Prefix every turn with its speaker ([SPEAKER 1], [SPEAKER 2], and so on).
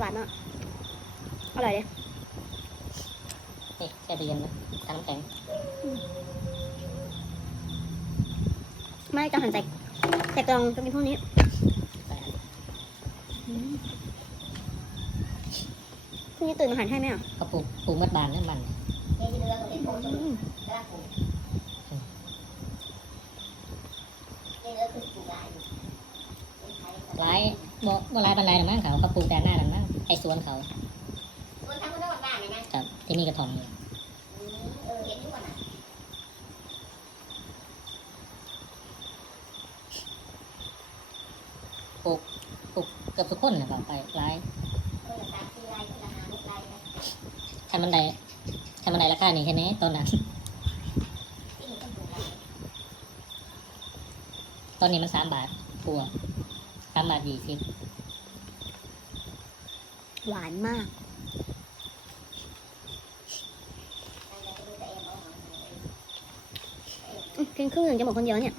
[SPEAKER 1] หวานมากอร่อยเลย
[SPEAKER 2] นี่แช่ตู้เย็นนะทำน้ำแข็ง
[SPEAKER 1] ไม่จะหั่นใส่ใส่กล่องจะกินพวกนี้
[SPEAKER 2] ใส่อัน
[SPEAKER 1] อืมพรุ่งนี้ตื่นมาหั่นให้ไหมอะ
[SPEAKER 2] เขาปลูกปลูกมัดบานน้ำมัน
[SPEAKER 1] อืม
[SPEAKER 2] หลายบ่บ่หลายปันไดหรอกมั้งเขาเขาปลูกแต่หน้า นั่นมั้งไอ้สวนเขาครับ ที่มีกระถองอยู่ปลูกปลูกเกือบทุกคนนะบอกไปหลายคันบันไดคันบันไดราคานี่แค่นี้ตอนนั้นตอนนี้มันสามบาทปัวสามบาทยี่สิบ
[SPEAKER 1] หวานมากกินครึ่งหนึ่งจะหมดคนเดียวเนี่ย